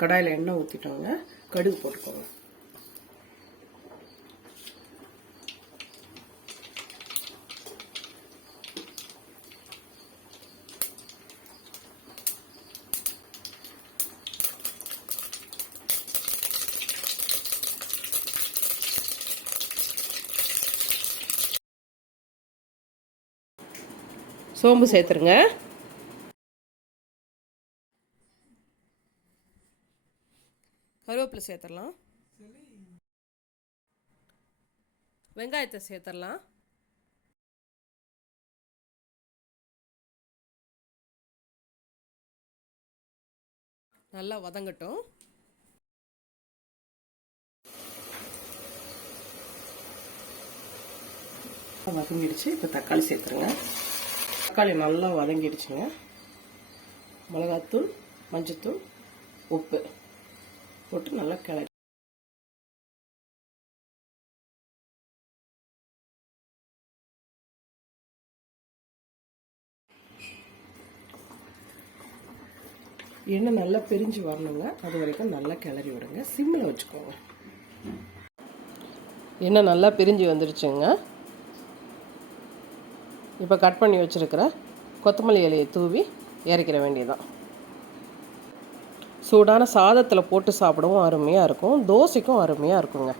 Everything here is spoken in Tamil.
கடாயில் எண்ணெய் ஊற்றிட்டோங்க கடுகு போட்டுக்கோங்க. சோம்பு சேர்த்துருங்க. கருவேப்பிலை சேர்த்துடலாம். வெங்காயத்தை சேர்த்துடலாம். நல்லா வதங்கட்டும். வதங்கிடுச்சு. இப்போ தக்காளி சேர்த்துருங்க. தக்காளி நல்லா வதங்கிடுச்சுங்க. மிளகாத்தூள் மஞ்சத்தூள் உப்பு. போட்டு நல்லா கிளறி எண்ணெய் நல்லா பிரிஞ்சு வரணுங்க. அது வரைக்கும் நல்லா கிளறி விடுங்க. சிம்மில் வச்சுக்கோங்க. எண்ணெய் நல்லா பிரிஞ்சு வந்துருச்சுங்க. இப்போ கட் பண்ணி வச்சுருக்கிற கொத்தமல்லி இலையை தூவி இறக்கிற வேண்டியதுதான். சூடான சாதத்தில் போட்டு சாப்பிடவும் அருமையாக இருக்கும். தோசைக்கும் அருமையாக இருக்குங்க.